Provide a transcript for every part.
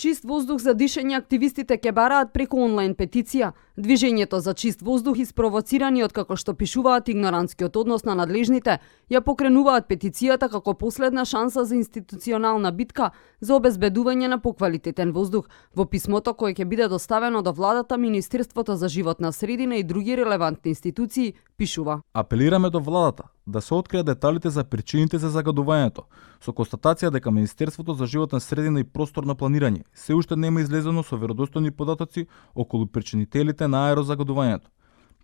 Чист воздух за дишење активистите ќе бараат преку онлайн петиција. Движењето за чист воздух, испровоцирани од како што пишуваат игнорантскиот однос на надлежните, ја покренуваат петицијата како последна шанса за институционална битка за обезбедување на поквалитетен воздух. Во писмото кое ќе биде доставено до владата, Министерството за животна средина и други релевантни институции пишува: Апелираме до владата да се откријат деталите за причините за загадувањето, со констатација дека Министерството за животна средина и просторно планирање се уште нема излезено со веродостојни податоци околу причинителите на аерозагадувањето.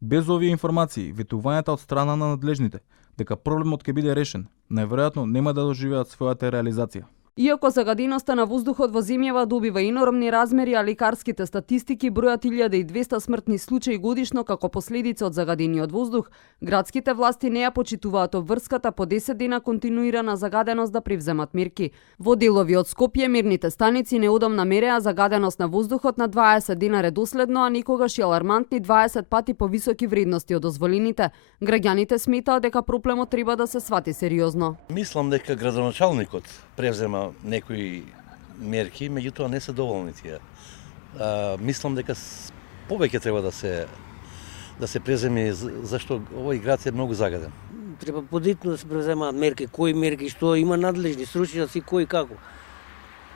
Без овие информации, ветувањата од страна на надлежните дека проблемот ќе биде решен, најверојатно нема да доживеат својата реализација. Иако загаденоста на воздухот во земјава добива енормни размери, а лекарските статистики бројат 1200 смртни случаи годишно како последица од загадениот воздух, градските власти не ја почитуваат обврската по 10 дена континуирана загаденост да привземат мерки. Во делови од Скопје мерните станици неодамна мереа загаденост на воздухот на 20 дена редоследно, а некогаш и алармантни 20 пати повисоки вредности од дозволените. Граѓаните сметаат дека проблемот треба да се свати сериозно. Мислам дека градоначалникот превзема некои мерки, меѓутоа не се доволни тие. Мислам дека повеќе треба да се преземе, зашто овој град е многу загаден. Треба подитно да се преземаат мерки, кои мерки, што има надлежни, стручњаци, кои како.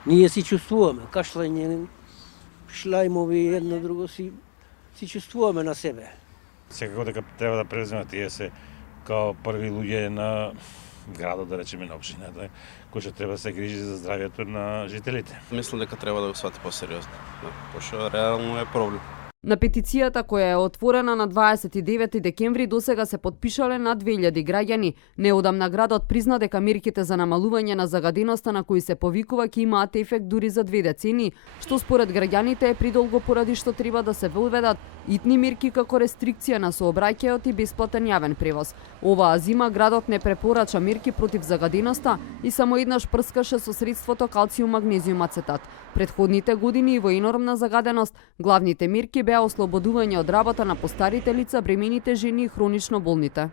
Ние си чувствуваме, кашлање, шлајмови, едно друго си чувствуваме на себе. Секако дека треба да преземат тие се као први луѓе на градот, да речеме на општината, кој што треба да се грижи за здравјето на жителите. Мислам дека треба да го свати посериозно, пошто реално е проблем. На петицијата која е отворена на 29 декември досега се потпишале над 2000 граѓани. Неодамна градот призна дека мерките за намалување на загаденоста на кои се повикува ќе имаат ефект дури за 2 децени, што според граѓаните е придолго поради што треба да се воведат итни мерки како рестрикција на сообраќајот и бесплатен јавен превоз. Оваа зима градот не препорача мерки против загаденоста и само еднаш прскаше со средството калциум-магнезиум ацетат. Предходните години во енормна загаденост главните мерки беа ослободување од работа на постарите лица, бремените жени и хронично болните.